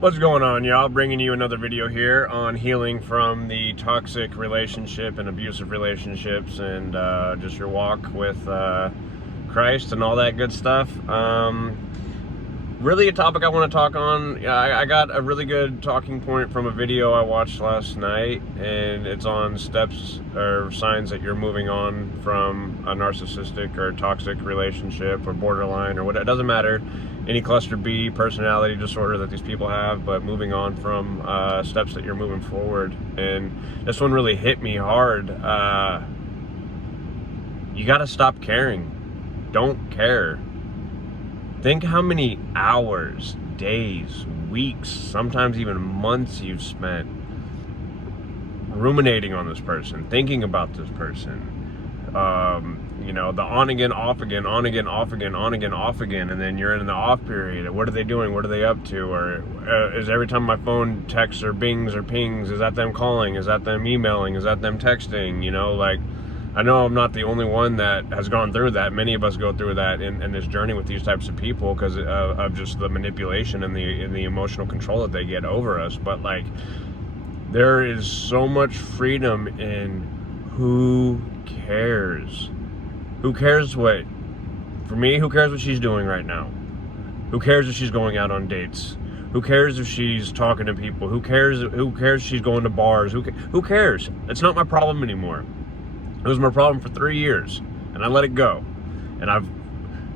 What's going on, y'all? Bringing you another video here on healing from the toxic relationship and abusive relationships and just your walk with Christ and all that good stuff. Really a topic I want to talk on. I got a really good talking point from a video I watched last night, and it's on steps or signs that you're moving on from a narcissistic or toxic relationship or borderline or whatever. It doesn't matter. Any cluster B personality disorder that these people have, but moving on from steps that you're moving forward. And this one really hit me hard. You got to stop caring. Don't care. Think how many hours, days, weeks, sometimes even months you've spent ruminating on this person, thinking about this person. You know, the on again, off again, on again, off again, on again, off again, and then you're in the off period. What are they doing? What are they up to? Or is every time my phone texts or bings or pings, is that them calling? Is that them emailing? Is that them texting? You know, like, I know I'm not the only one that has gone through that. Many of us go through that in this journey with these types of people because of just the manipulation and the emotional control that they get over us. But like, there is so much freedom in who cares. Who cares what, for me, who cares what she's doing right now? Who cares if she's going out on dates? Who cares if she's talking to people? Who cares if she's going to bars? Who cares? It's not my problem anymore. It was my problem for 3 years, and I let it go. And I've,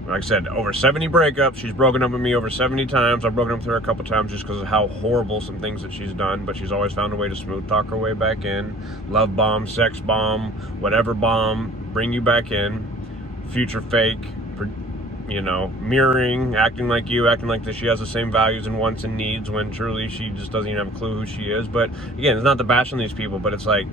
like I said, over 70 breakups. She's broken up with me over 70 times. I've broken up with her a couple times just because of how horrible some things that she's done, but she's always found a way to smooth talk her way back in. Love bomb, sex bomb, whatever bomb, bring you back in. Future fake, you know, mirroring, acting like you, acting like that she has the same values and wants and needs when truly she just doesn't even have a clue who she is. But again, it's not to bash on these people, but it's like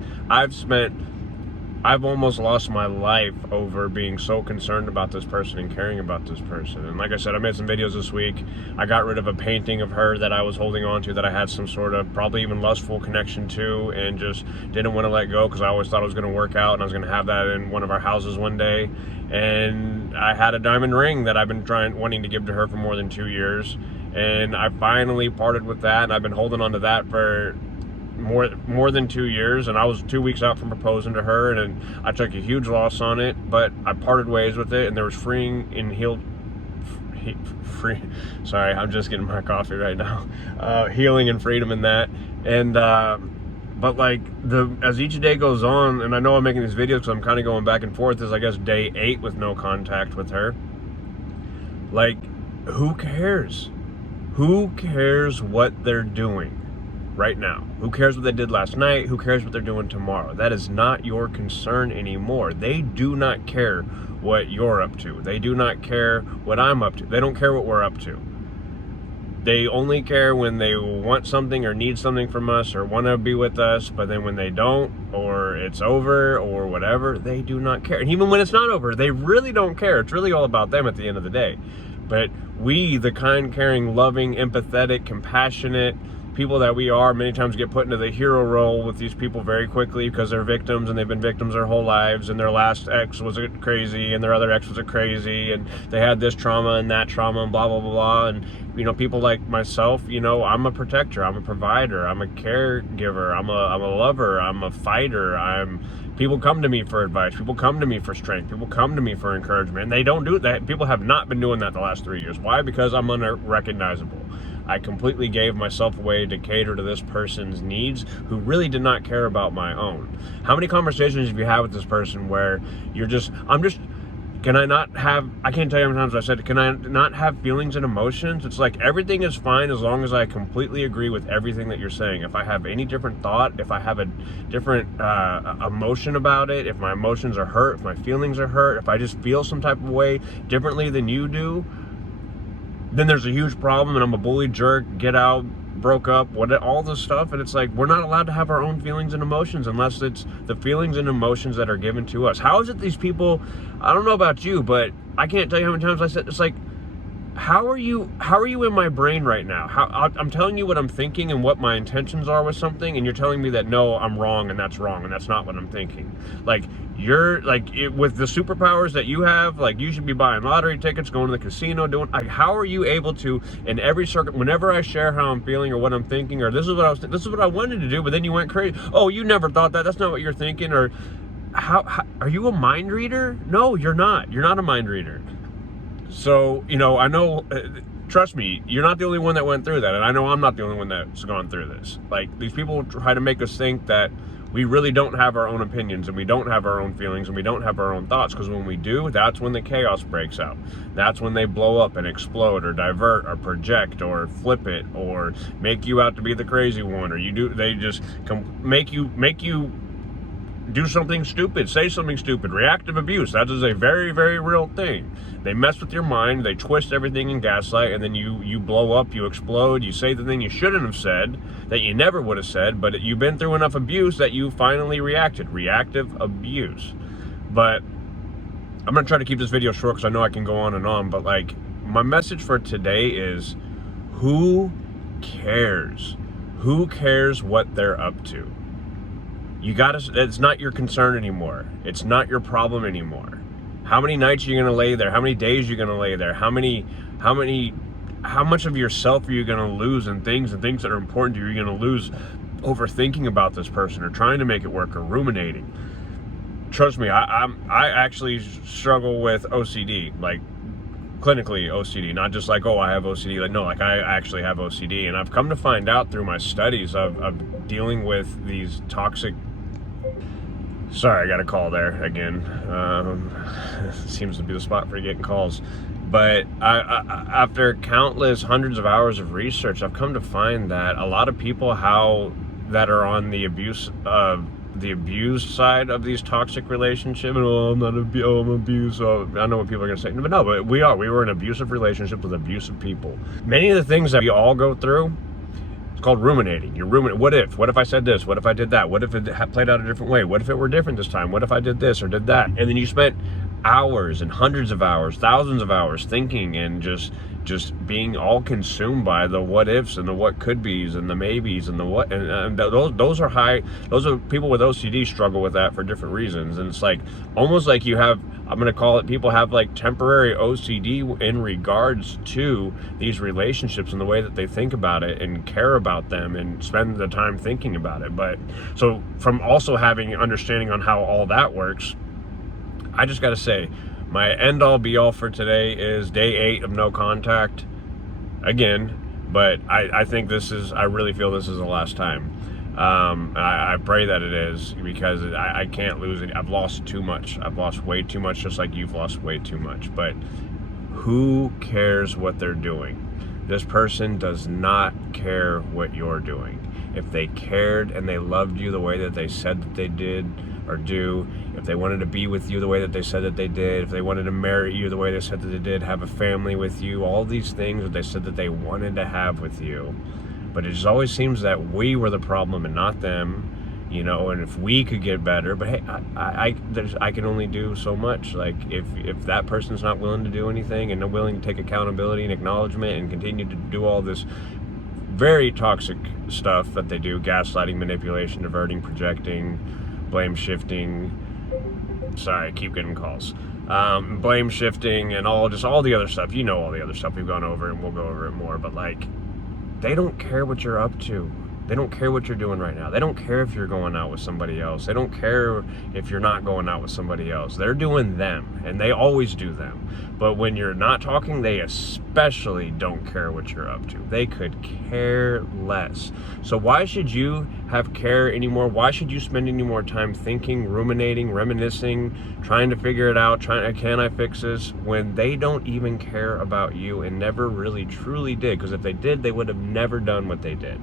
I've almost lost my life over being so concerned about this person and caring about this person. And like I said, I made some videos this week. I got rid of a painting of her that I was holding on to that I had some sort of probably even lustful connection to, and just didn't want to let go because I always thought it was going to work out and I was going to have that in one of our houses one day. And I had a diamond ring that I've been wanting to give to her for more than 2 years. And I finally parted with that, and I've been holding on to that for more than 2 years, and I was 2 weeks out from proposing to her, and I took a huge loss on it, but I parted ways with it, and there was freeing and sorry, I'm just getting my coffee right now, healing and freedom in that. And but like, as each day goes on, and I know I'm making these videos because I'm kind of going back and forth, is I guess day 8 with no contact with her. Like, who cares? Who cares what they're doing right now? Who cares what they did last night? Who cares what they're doing tomorrow? That is not your concern anymore. They do not care what you're up to. They do not care what I'm up to. They don't care what we're up to. They only care when they want something or need something from us or want to be with us, but then when they don't, or it's over or whatever, they do not care. And even when it's not over, they really don't care. It's really all about them at the end of the day. But we, the kind, caring, loving, empathetic, compassionate people that we are, many times get put into the hero role with these people very quickly because they're victims, and they've been victims their whole lives, and their last ex was a crazy, and their other ex was a crazy, and they had this trauma and that trauma and blah blah blah blah. And you know, people like myself, you know, I'm a protector, I'm a provider, I'm a caregiver, I'm a lover, I'm a fighter. People come to me for advice, people come to me for strength, people come to me for encouragement, and they don't do that. People have not been doing that the last 3 years. Why? Because I'm unrecognizable. I completely gave myself away to cater to this person's needs, who really did not care about my own. How many conversations have you had with this person where can I not have, I can't tell you how many times I said, can I not have feelings and emotions? It's like, everything is fine as long as I completely agree with everything that you're saying. If I have any different thought, if I have a different emotion about it, if my emotions are hurt, if my feelings are hurt, if I just feel some type of way differently than you do, then there's a huge problem, and I'm a bully, jerk, get out, broke up, all this stuff. And it's like, we're not allowed to have our own feelings and emotions unless it's the feelings and emotions that are given to us. How is it these people, I don't know about you, but I can't tell you how many times I said, it's like, how are you in my brain right now? I'm telling you what I'm thinking and what my intentions are with something, and you're telling me that no, I'm wrong and that's not what I'm thinking. Like, you're like, with the superpowers that you have, like, you should be buying lottery tickets, going to the casino, doing, like, how are you able to, in every circuit, whenever I share how I'm feeling or what I'm thinking, or this is what I wanted to do, but then you went crazy. Oh, you never thought that. That's not what you're thinking. Or how are you a mind reader? No, you're not. You're not a mind reader. So, you know, I know, trust me, you're not the only one that went through that. And I know I'm not the only one that's gone through this. Like, these people try to make us think that we really don't have our own opinions, and we don't have our own feelings, and we don't have our own thoughts. Because when we do, that's when the chaos breaks out. That's when they blow up and explode, or divert, or project, or flip it, or make you out to be the crazy one, or they just make you do something stupid, say something stupid. Reactive abuse, that is a very, very real thing. They mess with your mind, they twist everything and gaslight, and then you blow up, you explode, you say the thing you shouldn't have said, that you never would have said, but you've been through enough abuse that you finally reacted. Reactive abuse. But I'm gonna try to keep this video short because I know I can go on and on, but like, my message for today is, who cares? Who cares what they're up to? It's not your concern anymore. It's not your problem anymore. How many nights are you gonna lay there? How many days are you gonna lay there? How much of yourself are you gonna lose and things that are important to you, you're gonna lose over thinking about this person or trying to make it work or ruminating? Trust me, I actually struggle with OCD, like clinically OCD, not just like, oh, I have OCD. Like, no, like, I actually have OCD, and I've come to find out through my studies of dealing with these toxic. Sorry, I got a call there again. Seems to be the spot for getting calls. But after countless hundreds of hours of research, I've come to find that a lot of people that are on the abused side of these toxic relationships, and I'm abused. I know what people are gonna say, but no, but we were in abusive relationships with abusive people. Many of the things that we all go through, it's called ruminating. You're ruminating. What if I said this? What if I did that? What if it played out a different way? What if it were different this time? What if I did this or did that? And then you spent hours and hundreds of hours, thousands of hours thinking and just being all consumed by the what ifs and the what could be's and the maybes and the what, and those are people with OCD struggle with that for different reasons. And it's like almost like you have, I'm gonna call it, people have like temporary OCD in regards to these relationships and the way that they think about it and care about them and spend the time thinking about it. But so from also having understanding on how all that works, I just gotta say, my end-all be-all for today is day 8 of no contact again, but I think I really feel this is the last time. I pray that it is, because I can't lose it. I've lost too much. I've lost way too much, just like you've lost way too much. But who cares what they're doing? This person does not care what you're doing. If they cared and they loved you the way that they said that they did or do, if they wanted to be with you the way that they said that they did, if they wanted to marry you the way they said that they did, have a family with you, all these things that they said that they wanted to have with you. But it just always seems that we were the problem and not them, you know, and if we could get better, but hey, I can only do so much. Like, if that person's not willing to do anything and not willing to take accountability and acknowledgement and continue to do all this very toxic stuff that they do, gaslighting, manipulation, diverting, projecting, blame shifting, sorry, I keep getting calls, blame shifting and all the other stuff, you know, all the other stuff we've gone over, and we'll go over it more, but like, they don't care what you're up to. They don't care what you're doing right now. They don't care if you're going out with somebody else. They don't care if you're not going out with somebody else. They're doing them, and they always do them. But when you're not talking, they especially don't care what you're up to. They could care less. So why should you have care anymore? Why should you spend any more time thinking, ruminating, reminiscing, trying to figure it out, can I fix this, when they don't even care about you and never really truly did? Because if they did, they would have never done what they did.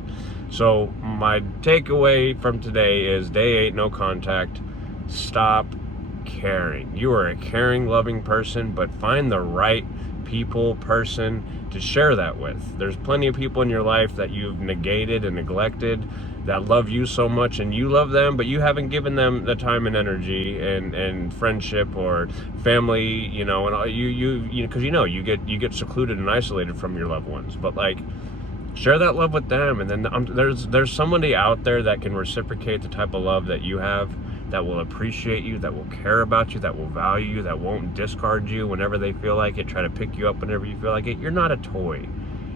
So my takeaway from today is day 8, no contact. Stop caring. You are a caring, loving person, but find the right people, person to share that with. There's plenty of people in your life that you've negated and neglected that love you so much and you love them, but you haven't given them the time and energy and friendship or family, you know, and you because you get secluded and isolated from your loved ones. But like, share that love with them, and then there's somebody out there that can reciprocate the type of love that you have, that will appreciate you, that will care about you, that will value you, that won't discard you whenever they feel like it, try to pick you up whenever you feel like it. You're not a toy.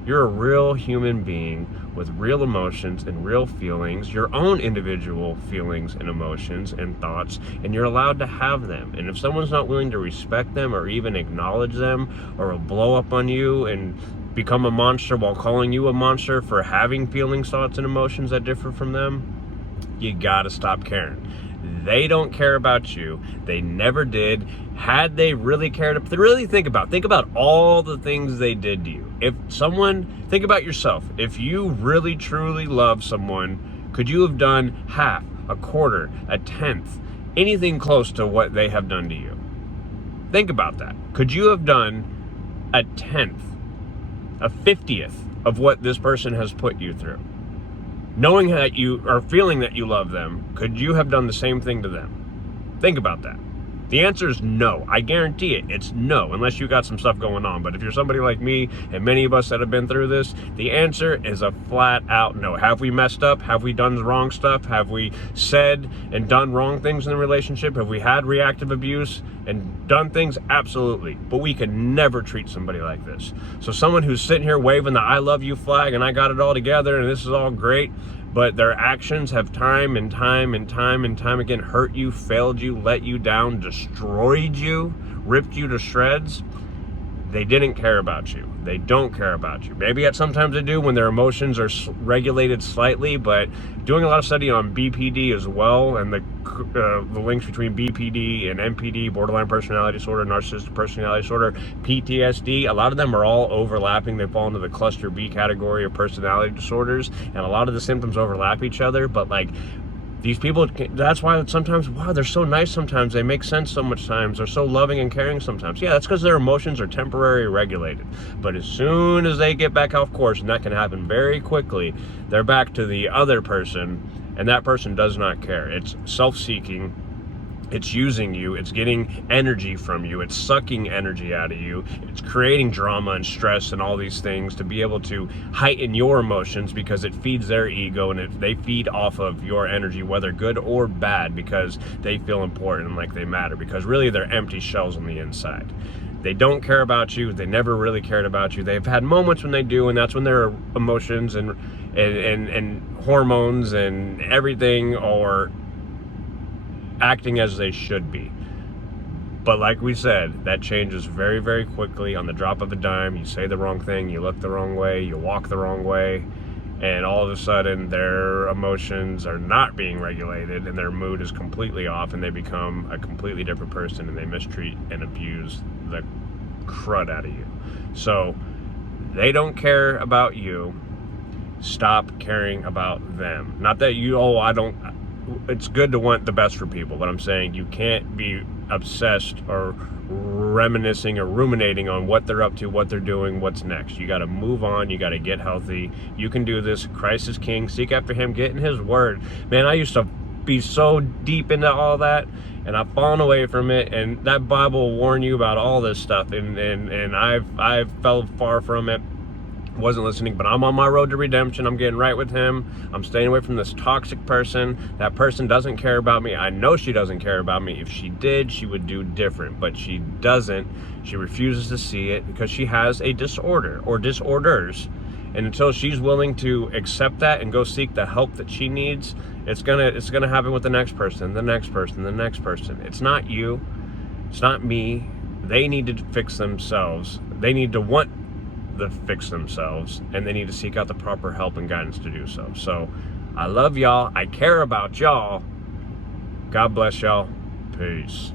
You're a real human being with real emotions and real feelings, your own individual feelings and emotions and thoughts, and you're allowed to have them. And if someone's not willing to respect them or even acknowledge them, or will blow up on you and become a monster while calling you a monster for having feelings, thoughts, and emotions that differ from them, you gotta stop caring. They don't care about you. They never did. Had they really cared, really think about all the things they did to you. Think about yourself. If you really truly love someone, could you have done half, a quarter, a tenth, anything close to what they have done to you? Think about that. Could you have done a tenth, a 50th of what this person has put you through? Knowing that you are feeling that you love them, could you have done the same thing to them? Think about that. The answer is no. I guarantee it. It's no, unless you got some stuff going on. But if you're somebody like me and many of us that have been through this, the answer is a flat out no. Have we messed up? Have we done the wrong stuff? Have we said and done wrong things in the relationship? Have we had reactive abuse and done things? Absolutely. But we can never treat somebody like this. So someone who's sitting here waving the I love you flag and I got it all together and this is all great, but their actions have time and time again hurt you, failed you, let you down, destroyed you, ripped you to shreds. They didn't care about you. They don't care about you. Maybe at sometimes they do when their emotions are regulated slightly, but doing a lot of study on BPD as well, and the links between BPD and NPD, borderline personality disorder, narcissistic personality disorder, PTSD, a lot of them are all overlapping. They fall into the cluster B category of personality disorders, and a lot of the symptoms overlap each other, but like, these people, that's why sometimes, wow, they're so nice sometimes, they make sense so much times, they're so loving and caring sometimes. Yeah, that's because their emotions are temporarily regulated. But as soon as they get back off course, and that can happen very quickly, they're back to the other person, and that person does not care. It's self-seeking, it's using you, it's getting energy from you, it's sucking energy out of you, it's creating drama and stress and all these things to be able to heighten your emotions because it feeds their ego, and they feed off of your energy, whether good or bad, because they feel important and like they matter, because really they're empty shells on the inside. They don't care about you. They never really cared about you. They've had moments when they do, and that's when their emotions and hormones and everything are acting as they should be. But like we said, that changes very, very quickly on the drop of a dime. You say the wrong thing, you look the wrong way, you walk the wrong way, and all of a sudden their emotions are not being regulated and their mood is completely off, and they become a completely different person, and they mistreat and abuse the crud out of you. So they don't care about you. Stop caring about them. Not that it's good to want the best for people, but I'm saying you can't be obsessed or reminiscing or ruminating on what they're up to, what they're doing, what's next. You got to move on. You got to get healthy. You can do this. Christ is king. Seek after him. Get in his word. Man, I used to be so deep into all that, and I've fallen away from it, and that Bible will warn you about all this stuff, and I've fell far from it. Wasn't listening, but I'm on my road to redemption. I'm getting right with him. I'm staying away from this toxic person. That person doesn't care about me. I know she doesn't care about me. If she did, she would do different, but she doesn't. She refuses to see it because she has a disorder or disorders, and until she's willing to accept that and go seek the help that she needs, it's gonna happen with the next person, the next person, the next person. It's not you. It's not me. They need to fix themselves. They need to want to fix themselves, and they need to seek out the proper help and guidance to do so. So I love y'all. I care about y'all. God bless y'all. Peace.